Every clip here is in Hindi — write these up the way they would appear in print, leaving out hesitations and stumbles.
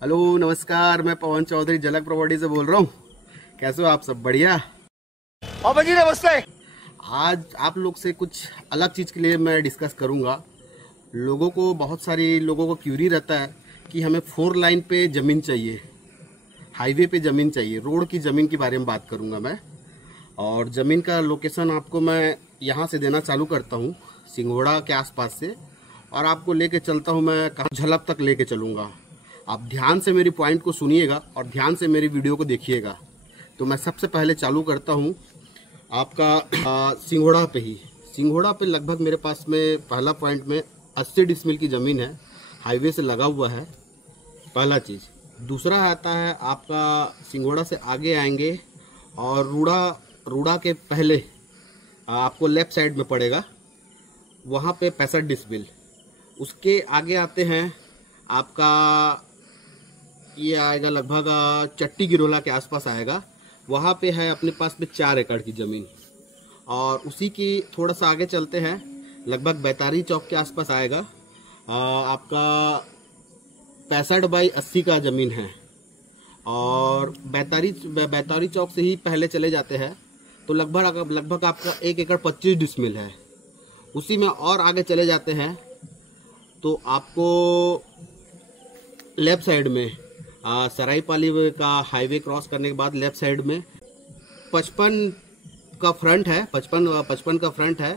हेलो नमस्कार, मैं पवन चौधरी झलक प्रॉपर्टी से बोल रहा हूँ। कैसे हो आप सब? बढ़िया। पापा जी नमस्ते। आज आप लोग से कुछ अलग चीज़ के लिए मैं डिस्कस करूँगा। बहुत सारी लोगों को क्यूरी रहता है कि हमें 4 लाइन पे ज़मीन चाहिए, हाईवे पे ज़मीन चाहिए। रोड की ज़मीन के बारे में बात करूँगा मैं। और ज़मीन का लोकेशन आपको मैं यहाँ से देना चालू करता हूँ, सिंघोड़ा के आसपास से, और आपको लेके चलता हूँ मैं कहाँ, झलक तक लेके चलूँगा। आप ध्यान से मेरी पॉइंट को सुनिएगा और ध्यान से मेरी वीडियो को देखिएगा। तो मैं सबसे पहले चालू करता हूँ आपका सिंघोड़ा पे ही। सिंघोड़ा पे लगभग मेरे पास में पहला पॉइंट में 80 डिसमिल की ज़मीन है, हाईवे से लगा हुआ है, पहला चीज़। दूसरा आता है आपका सिंघोड़ा से आगे आएंगे और रूड़ा के पहले आपको लेफ़्ट साइड में पड़ेगा, वहाँ पे 65 डिसमिल। उसके आगे आते हैं आपका ये आएगा लगभग चट्टी गिरोला के आसपास आएगा, वहाँ पे है अपने पास में 4 एकड़ की ज़मीन। और उसी की थोड़ा सा आगे चलते हैं, लगभग बैतारी चौक के आसपास आएगा आपका 65 बाई 80 का ज़मीन है। और बैतारी चौक से ही पहले चले जाते हैं तो लगभग आपका 1 एकड़ 25 डिसमिल है। उसी में और आगे चले जाते हैं तो आपको लेफ़्ट साइड में सरायपाली का हाईवे क्रॉस करने के बाद लेफ़्ट साइड में 55 का फ्रंट है, 55 का फ्रंट है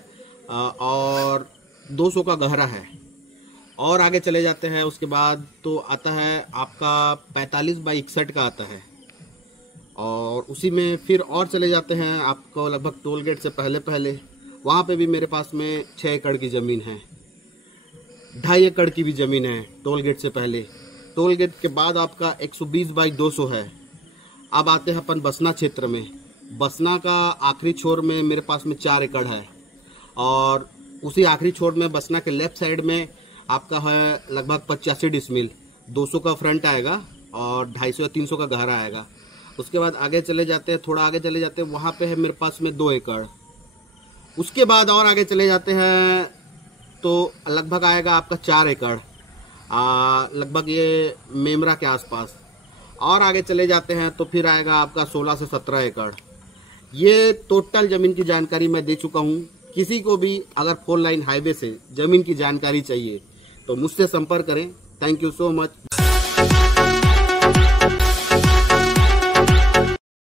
और 200 का गहरा है। और आगे चले जाते हैं उसके बाद तो आता है आपका 45 बाई 61 का आता है। और उसी में फिर और चले जाते हैं आपको लगभग टोल गेट से पहले वहाँ पे भी मेरे पास में 6 एकड़ की ज़मीन है, 2.5 एकड़ की भी ज़मीन है टोल गेट से पहले। टोल गेट के बाद आपका 120 बाई 200 है। अब आते हैं अपन बसना क्षेत्र में। बसना का आखिरी छोर में मेरे पास में 4 एकड़ है और उसी आखिरी छोर में बसना के लेफ़्ट साइड में आपका है लगभग 85 डिसमिल। 200 का फ्रंट आएगा और 250 या 300 का गहरा आएगा। उसके बाद आगे चले जाते हैं, थोड़ा आगे चले जाते हैं, वहाँ पे है मेरे पास में 2 एकड़। उसके बाद और आगे चले जाते हैं तो लगभग आएगा आपका 4 एकड़, लगभग ये मेमरा के आसपास। और आगे चले जाते हैं तो फिर आएगा आपका 16 से 17 एकड़। ये टोटल ज़मीन की जानकारी मैं दे चुका हूँ। किसी को भी अगर 4 लाइन हाईवे से ज़मीन की जानकारी चाहिए तो मुझसे संपर्क करें। Thank you so much.